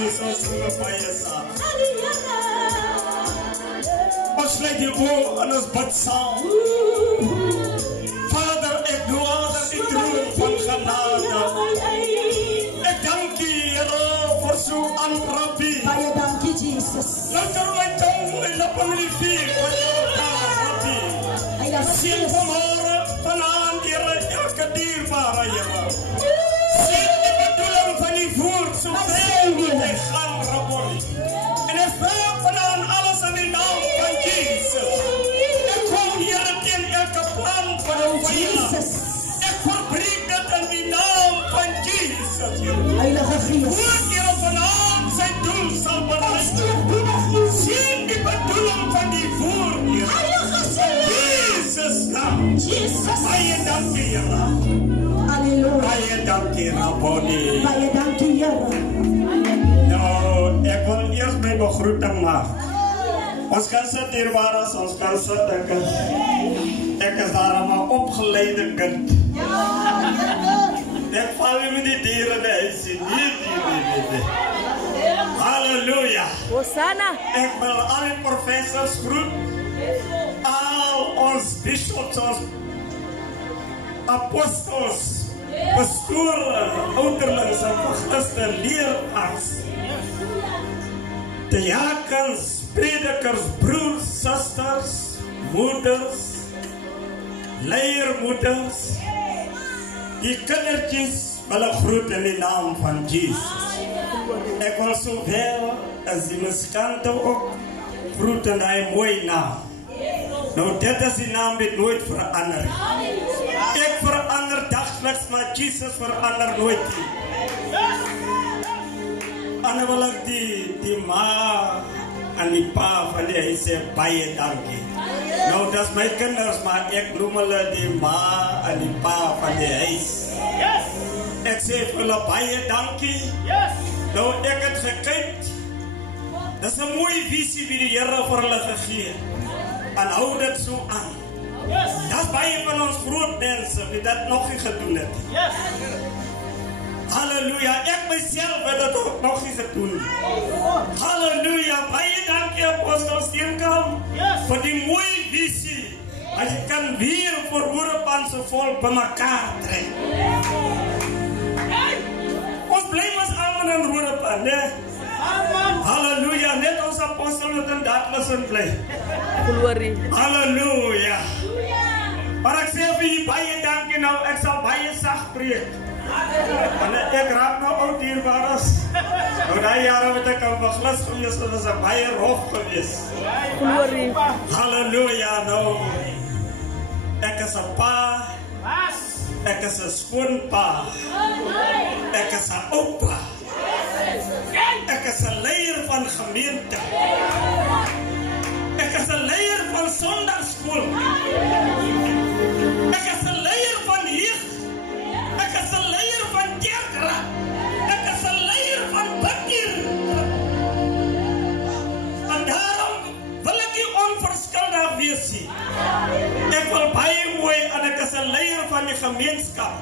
Jesus baie saam. Ons sluit die oë en ons bid saam. Vader, ek nader die troon van genade. Ek dank U, Here, vir so aanrappie. Baie dankie Jesus. Laat er my tong en laat my die vuur van jou aanrappie. Sien vanmôre, vanaand, Here, elke dierbare, Here. Sien die bedoeling van die woord, so veel moet ek gaan, Rabboni. En ek vraag vanaand alles in die naam van Jesus. Ek kom, Here, teen elke plan van die vyand. Ek verbreek dit in die naam van Jesus, Here. Heilige Gees. Woord, Here, vanaand sy doel sal bereik. Sien die bedoeling van die woord, Here. Jesus naam. Baie dankie, Here. Halleluja. Baie dankie, Rabboni. Baie dankie, Here. Nou, ek wil eers my begroeting maak. Ons kan sit dierbares, ons kan sit, ek is daar maar opgeleide kind. Ek val nie met die dieren in die huis. Nee. Halleluja. Hosanna. Ek wil al die professors groet, al ons bishops, ons apostels, pastore, ouderlings en vergiste leeraars, diakens, predikers, broers, susters, moeders, leiermoeders, die kindertjies wil ek groet in die naam van Jesus. Ek wil sowel as die muskante ook groet in die mooie naam. Nou dit is die naam wat nooit verander. Ek verander dagelijks, maar Jesus verander nooit nie. En dan wil ek die ma en die pa van die huis sê baie dankie. Nou dat is my kinders, maar ek noem hulle die ma en die pa van die huis. Ek sê vir hulle baie dankie. Nou ek het gekyk, dat is een mooie visie wie die Here vir hulle gegee. En hou dit so aan. Dat is baie van ons groot mense wie dat nog nie gedoen het. Halleluja, ek myself het dit ook nog nie gedoen. Halleluja, baie dankie Apostel Steenkamp vir die mooie visie. As jy kan weer vir Roerepan se volk by mekaar trek. Ons bly ons almal in Roerepan, né? Halleluja, net ons apostel het in Datlassen bly. Glorie. Halleluja. Maar ek sê vir die baie dankie nou, ek sal baie sag preek. En ek raak nou oud dierbares. Nou die jare wat ek al beglis gewees, dat is baie rof gewees. Glorie. Halleluja, nou. Ek is 'n pa. Ek is 'n skoonpa. Ek is 'n oupa. Ek is 'n leier van gemeente. Ek is 'n leier van sonndagskool. Ek is 'n leier van jeug. Ek is 'n leier van kerkraad. Ek is 'n leier van biddier. En daarom wil ek nie onverskillig wees nie. Ek wil baie mooi en ek is 'n leier van die gemeenskap.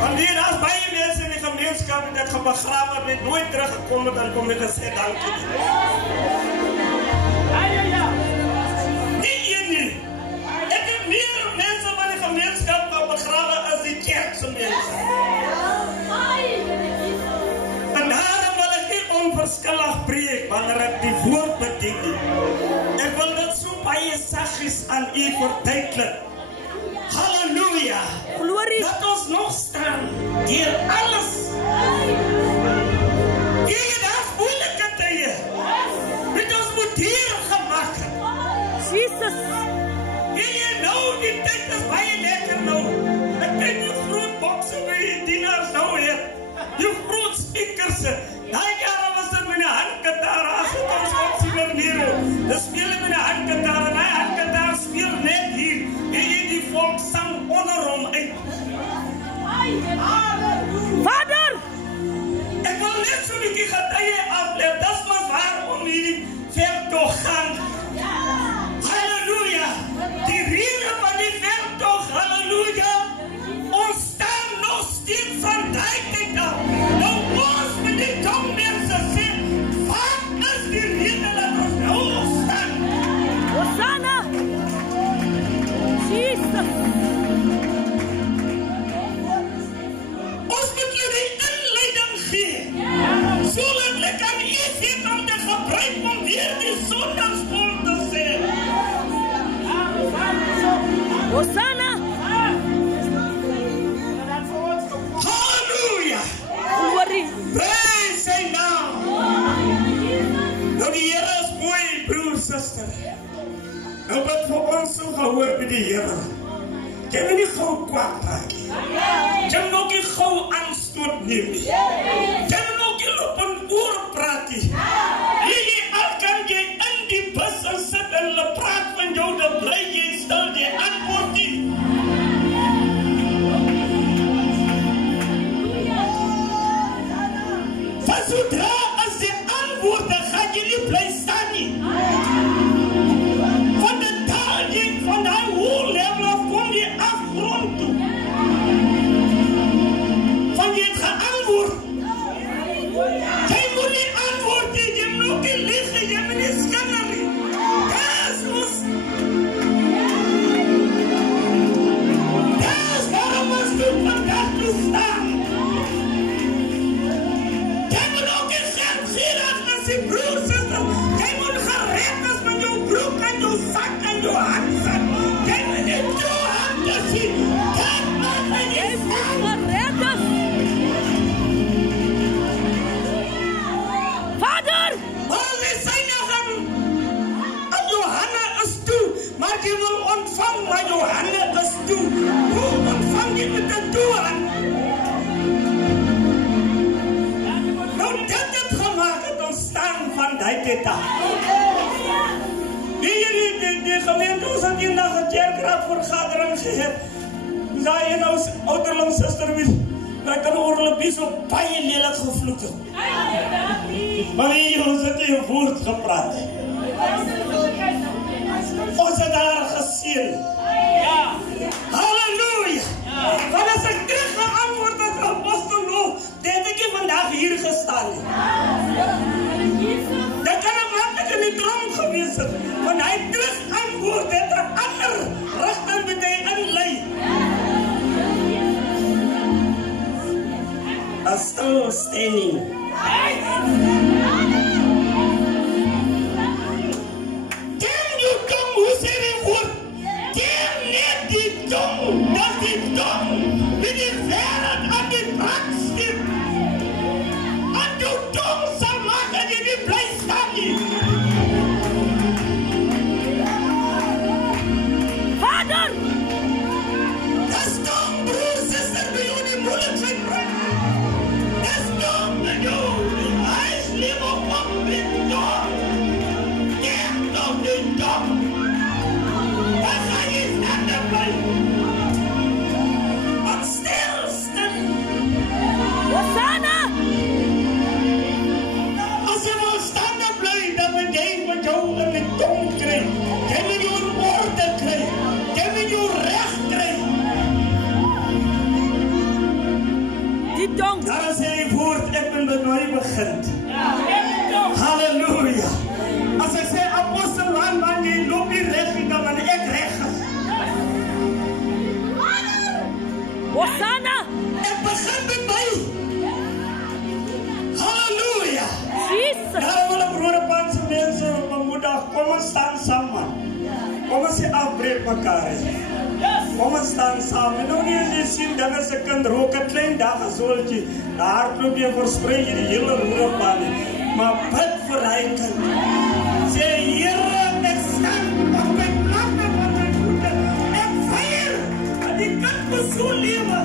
Want hier is baie mense in die gemeenskap wat ek begrawe het, nooit teruggekom het en kom ek gesê dankie. Nie een nie. Ek het meer mense van die gemeenskap wat begrawe as die kerkse mense. En daarom wil ek nie onverskillig preek wanneer ek die woord bedien nie. Ek wil dit so baie saggies aan u verduidelik. Halleluja. Glorie. Laat ons nog staan deur alles. Hier is moeilike tye. Met ons moet hier gemaak het. Jesus. Wil jy nou, die tyd is baie lekker nou. Ek kyk die groot bokse by die dienaars nou hier. Die groot speakers. Daai jare was dit met 'n handgitaar. As dit ons op sien hier. Dis speel met 'n handgitaar en hy handgitaar speel net hier. Die volk sang onder hom uit. Vader. Ons moet jullie inleiding gee. Zodat ek aan u sien om te gebruik om weer die zondagsvol te sê. Hosanna. Halleluja. Glory. Praise sy naam. Nou die Here is mooi, broer, suster. Nou wat vir ons so gehoor by die Here. Jy moet nie gauw kwaad praat nie. Jy moet ook nie gauw aanstoot neem nie. Jy moet ook nie op een oor praat nie. Jy al kan jy in die bus en sit en hulle praat van jou, dan bly jy stil, jy antwoord nie. Van zodra as jy antwoord, dan gaan jy nie bly staan nie. Van de taal jy van die hoë level af kom jy afgrond toe. Van jy het geantwoord. Jy moet nie antwoord nie, jy moet ook nie liggen, jy moet nie skinder nie. Daas ons. Daas waarom ons doen vandaag te staan. Jy moet ook nie geldgierig as die broer, sister. Jy moet gered as van jou broek en jou sak en jou hand sak. Jy moet nie jou handen sien. Dat maak my nie staan. Vader! Maar die syne aan jou hande is toe. Maar jy wil ontvang, maar jou hande is toe. Hoe ontvang jy met die toe hand? Nou dit het gemaakt het ontstaan van die teta. Die gemeente ons had die dag een kerkraadvergadering gehad. Daar een ouderling sister weet, wij kan oorlijk best op baie lelijk gevloek het. Maar hier, ons het die woord gepraat. Ons het daar gesien. Halleluja. Want as ek terug geantwoord het apostel nog, dan het ek nie vandag hier gestaan. Dat kan ek makkelijk in die droom gewees het. Want hy terug antwoord het een ander richting met hy inlei. A still standing. Ken die tong, hoe sê die woord? Ken net die tong, dat die tong met die wereld aan die brand stiep. Aan jou tong sal maak en jy nie bly staan nie. Vader! Das tong, broer, sister, by jou die moeilijkheid bring. Das tong, by jou, die huis leef op met tong. Ken toch die tong. Dan ga je staan erbij. Wat stil. Hosanna! Als je wil staan erbij, dan moet jy met jou in die tong krijg. Jy moet jou in orde krijg. Jy moet jou recht krijg. Die tong! Daar is hy woord, ek ben met my begint. Halleluja. As ek sê, apostel man, jy loop nie recht nie, dan ek recht is. Hosanna! Ek begin met my. Halleluja. Jesus! Daarom wil ek Rodepanse mense bemoedig, kom ons staan samen. Kom ons nie afbreek mekaar. Kom ons staan samen. Nou nie as jy sien, dan is een kind rook, een klein dag as zooltje. Daar hardloop jy verspreid jy die hele Rodepan. Maar bid vir hy kind. Sê, Here, ek staan op my platte van my voete. Ek feier, dat die kind moet so lewe.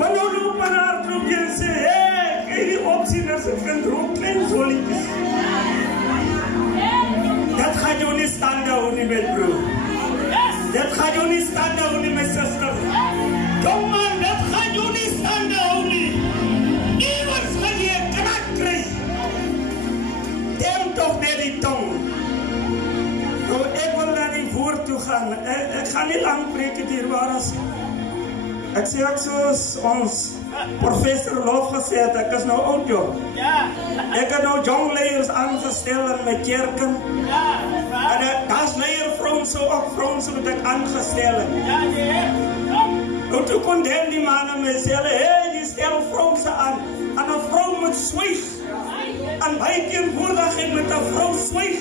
Maar nou loop my hardloop jy en sê, hey, kijk die opsien as een kind rook, klein zooltjes. Dat gaat jou niet staan hou nie, my broer. Dat gaat jou niet staan hou nie, my sister. Kom man, dat gaat jou niet staan hou nie. Iewers gaan jy een krak kry. Denk toch net die tong. Nou, ek wil naar die woord toe gaan. Ek gaan nie lang preken hier, waar as... Ek sê ook soos ons professor Lof gesê het, ek is nou oud joh. Ek het nou jongleyers aangestel in my kerken. En wat ek aangestel het. Nou toe kon die mannen my sê, hey, die stel vrou se aan. En 'n vrou moet swyg. En my teenwoordigheid met 'n vrou swyg.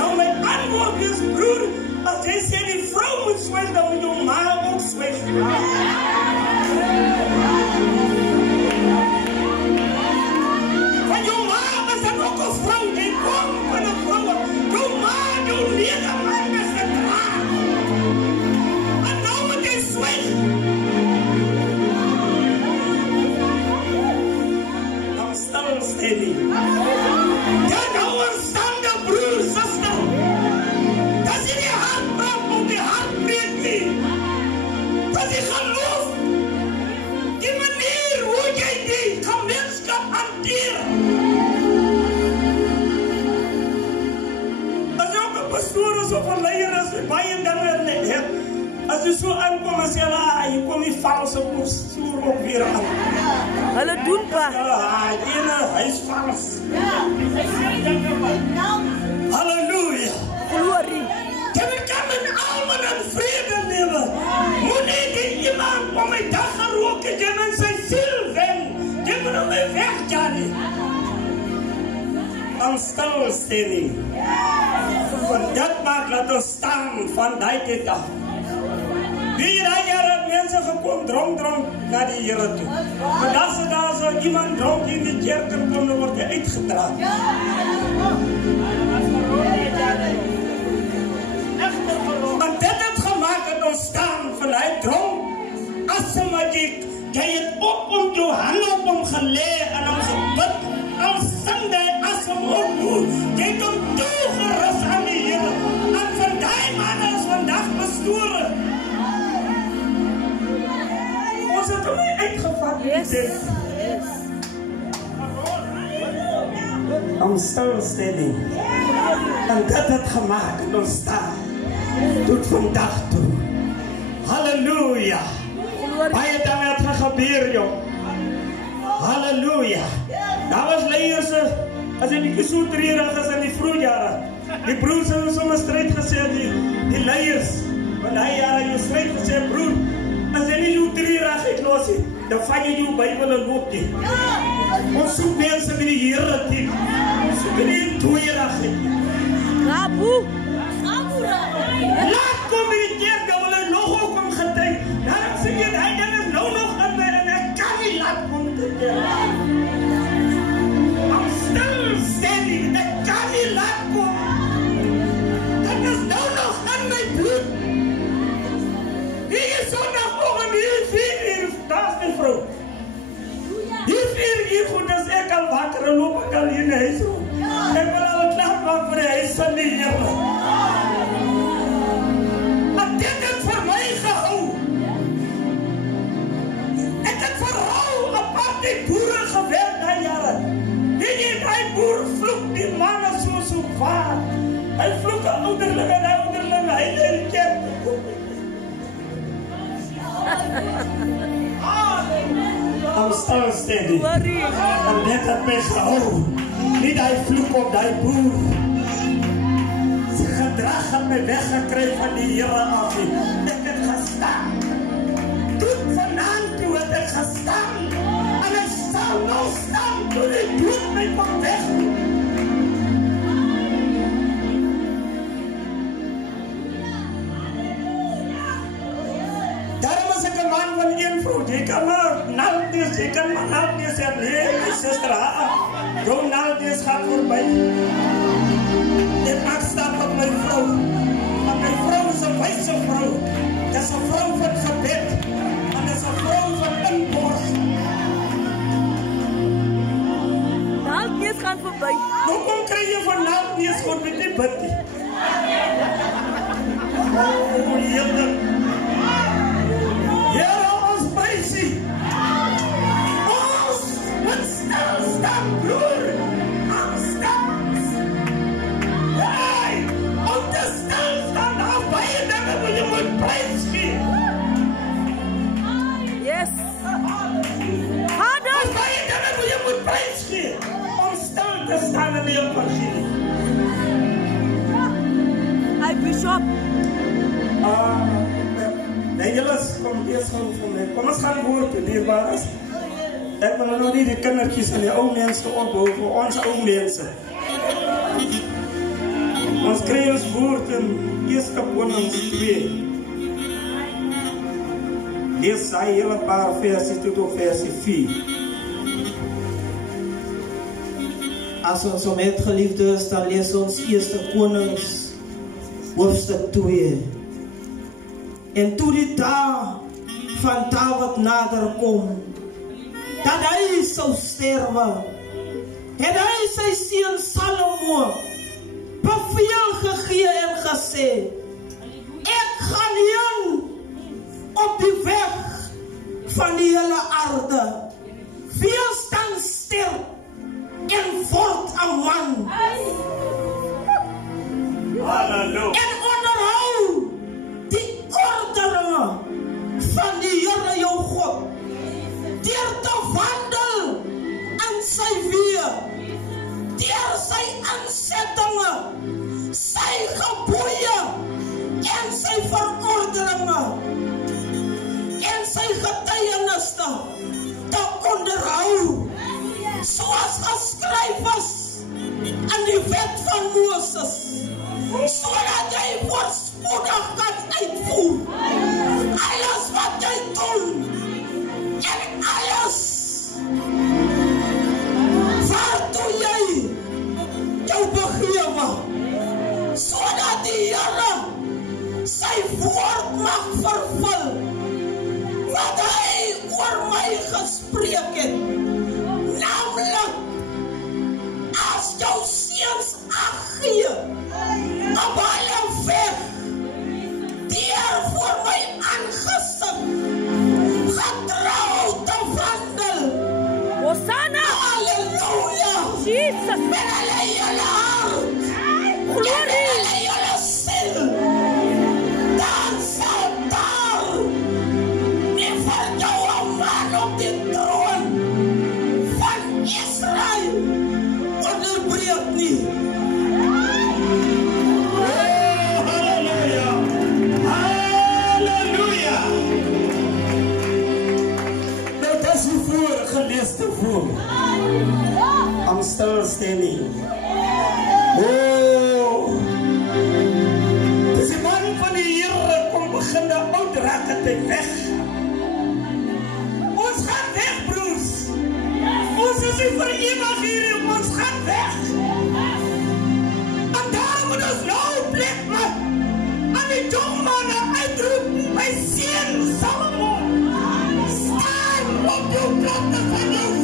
Nou my antwoord is, broer, as jy sê die vrou moet swyg, dan moet jou ma ook swyg. Van jou ma is dan ook 'n vrou, die kom van 'n vrou. Jou ma, jou leerman is gedra. En nou moet jy swyg. Dan stil nie. Ja, nou staan de broer, zuster. Dat is die hart praat, om die hart breekt nie. Dat is geloof. Die manier hoe jy die gemeenskap hanteer. As jy ook 'n pastoor is of 'n leier is, baie dinge het. As jy so aankom en sê, jy kom die valse pastoor ook weer aan. Hulle doen pa. Hy is vals. Halleluja. Glorie. Jy kan met almal in vrede lewe. Moet nie iemand om my dag gerook het, jy moet sy siel wen. Jy moet hom wegjaag nie. Dan stilstelling. Want dat maak laat ons staan van die dag. Wie jare mense gekom dronk na die Here toe. Maar dat ze daar zo iemand dronk in die kerk en kom, dan word hy uitgedraag. En dit het gemaakt dat ons staan van hy dronk. As jy het op jou hand op hom gelee en hom gebid. Al sing jy as hom opmoed. Jy het hom toegerus aan die Here. En van die man is vandag pastore. Ons het hom nie uitgevat. Yes. Om stilstelling. En dit het gemaakt dat ons staan. Tot vandag toe. Halleluja. Baie dinge het gebeur, joh. Halleluja. Daar was leiers, as jy die so treurig is in die vroegjare. Die broers het soms strijd gesê, die leiers. Want die jare jy strijd gesê, broer, as jy nie jou treurigheid los het, dan van jy jou Bybel en loop nie. Ons soek mense met die Here nie. Ons soek nie treurigheid nie. Rabu. Laat kom in die kerk, dan wil hy nog ook om getuig. Daarom sê jy, hy ding is nou nog in my en ek kan nie laat kom te kerk. Am stilstelling, ek kan nie laat kom. Dit is nou nog in my bloed. Die is sondagoggend hier 4 uur, daar is my vrou. Hier 4 uur goed as ek al wakker en loop ek al hier in die huis rond. Ek wil al klaar maak vir die huis van die Here. Maar dit het vir my gehou. Ek het verhou apart die boere gewerk na jare. Weet jy, die boer vloek die manne so vaar. Hy vloek een ouderling en ouderling, hy leer die kerk te kom. I'm still standing. Glorie. En dit het my gehou. Nie die vloek op die boer. Sy gedrag het my weggekry van die Here af. Ek het gestaan. Tot vanaand toe het ek gestaan. En ek sal nou staan toe die dood my van weg. Daarom is ek 'n man van een vrou. Jy kan maar naldees, jy kan maar naldees en nee, my sister, jou naldees gaat voorbij. Dit maakt staat op mijn vrouw. Want mijn vrouw is een wijze vrouw. Dat is een vrouw van gebed. En dat is een vrouw van inborg. Naaltjes gaan voorbij. Nou kom krijg je van naldees goed met die bid. Oh, Here. Here, ons prijsie. Ons moet stilstaan, broer. Ons staan. Hey, om te stilstaan, daar baie dinge wat jy moet prijs gee. Yes. Vader. Baie dinge wat jy moet prijs gee. Om stil te staan in die evangelie. Hey, Bishop. Nee, julle kom eers gaan vir my. Kom ons gaan woord toe, dierbares. Ek wil nou nie die kindertjies en die ou mense ophou vir ons ou mense. Ons kry ons woord in 1 Konings 2. Lees sy hele paar versie tot versie 4. As ons om het geliefdes, dan lees ons 1 Konings hoofstuk 2. En toe die dag van Dawid nader kom, dat hy sou sterwe, het hy sy seun Salomo beveel gegee en gesê, ek gaan heen op die weg van die hele aarde, wees dan sterk en word 'n man. Halleluja. En onderhou die orderinge van die Here jou God, deur te wandel in sy weë, deur sy aansettinge, sy gebooie en sy verordeninge en sy getuienisse te onderhou, soos geskryf is in die wet van Moses, sodat hy voorspoedig kan uitvoer alles wat hy doen en alles waartoe jy jou begewe, sodat die Here sy woord mag vervul wat hy oor my gespreek het, naamlik as jou seuns ag gee op hulle weg, deur voor my aangesig getrou te wandel. Hosanna! Halleluja! Jesus! Met hulle hele hart, Glory! en met hulle hele siel, dan sal daar nie vir jou 'n man op die troon van Israel onderbreek nie. Halleluja. Halleluja. Nou, dat is die voorgeleesde woord. I'm still standing. Oh. Dis die man van die Here kom begin die oud raak het hy weg. Ons gaan weg, broers. Ons is nie vir ewig hier, ons gaan weg. En daarom moet ons nou plek maak aan die jong manne uitroep, my seun Salomo, staan op jou platte van jou